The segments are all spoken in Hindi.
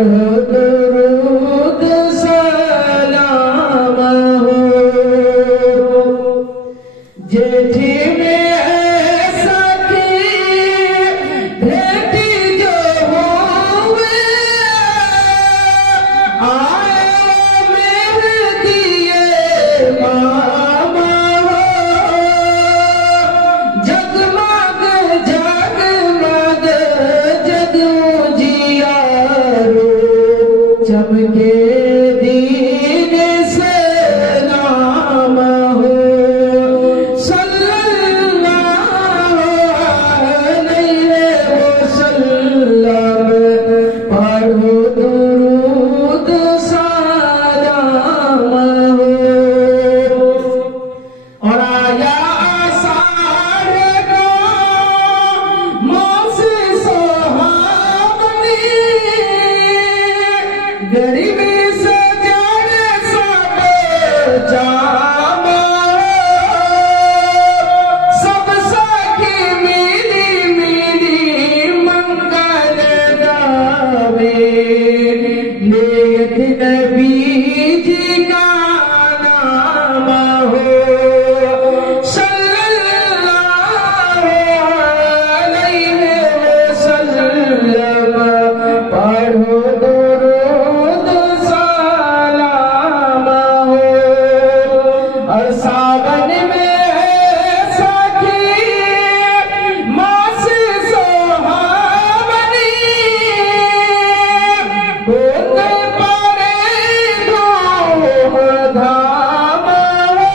पढ़ो दुरूद सलाम हो। जेठी में सखी भेटी जो होवे, आए मेरे दिए मामा हो। जगमग जगमग जगू जियारो, चमके दीन से नाम हो। सल्लल्लाहु अलैहि वसल्लम, पढ़ो दुरूद सलाम हो। और आया आषाढ़ का मास सुहावनी, गरीबी से जड़ सब जाम हो। सब सखी मिली मिली मंगल गावे, नेक नबी जी का नाम हो। सल्लल्लाहु अलैहि वसल्लम, पढ़ो दुरूद सलाम हो। और सावन में सखी मास सुहावनी, बूंद पड़े धूम धाम हो।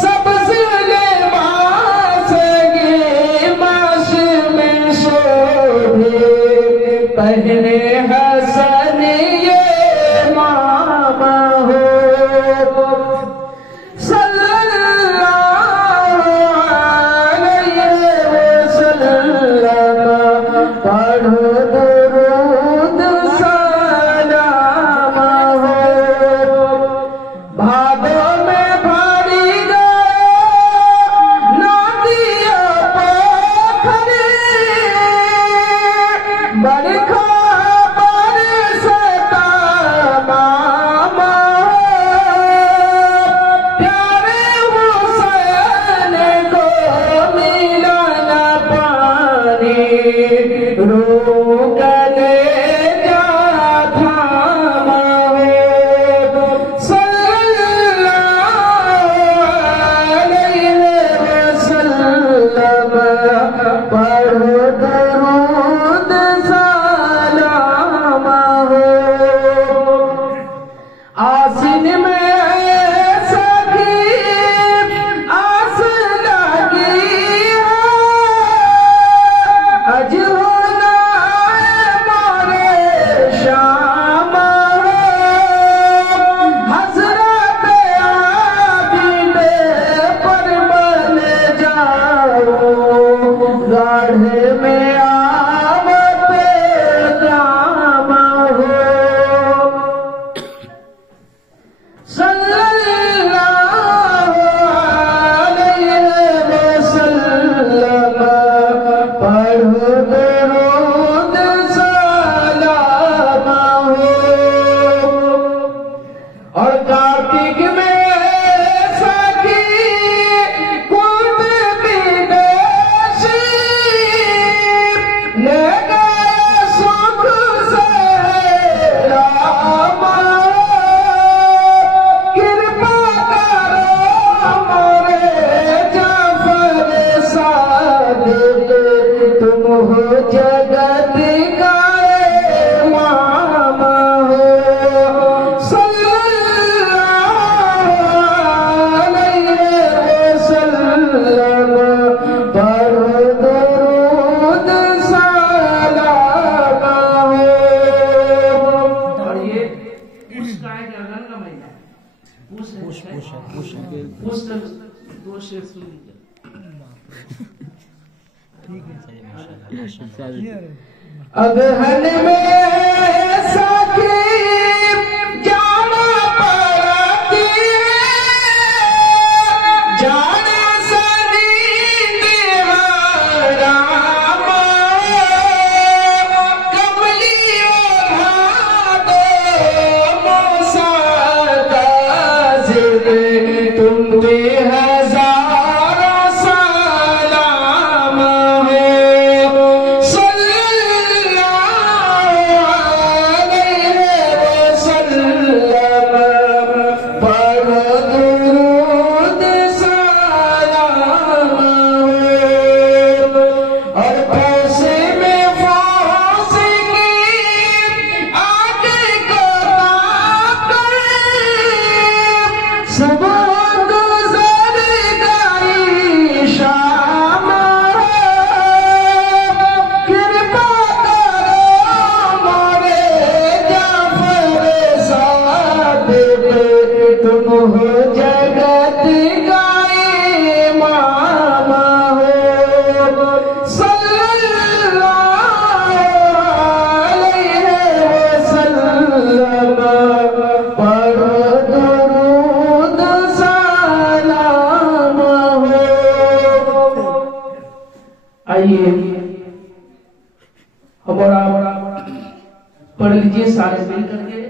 सब्ज़ लिबास गे मास में शोभे, पहने हसन ये मामा हो। सल्लल्लाहु अलैहि वसल्लम, पढ़ो दुरूद सलाम हो। भादों में भरी गए नदिया पोखरी, बरखा बरसता मामा हो। प्यारे हुसैन को मिला न पानी, रोकले जा थामा हो। सल्लल्लाहु अलैहि वसल्लम, पढ़ो दुरूद सलाम हो। आसिन में सखी आस लगी है, अज होना है मोरे शाम हो। हज़रत आबिद पर बन जाओ, गाढ़ में आवते जाम हो। सल्लल्लाहु अलैहि वसल्लम, पढ़ो दुरूद सलाम हो। और कार्तिक में सखी कुंभ विदेशी, ले गए सुख से राम हो। कृपा करो मोरे जाफर सादिक, तुम हो जगत का इमाम हो। सल्लल्लाहु अलैहि वसल्लम, पढ़ो दुरूद सलाम हो। और ये पुष का है कि अगन का महीना? पुष दो शेर सुन लीजिए। अगहन में सखी जाना पड़ती है, जाने सनी निहारा कमली और आप पढ़ लीजिए सारे मिल करके।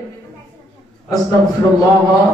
अस्तगफिरुल्लाह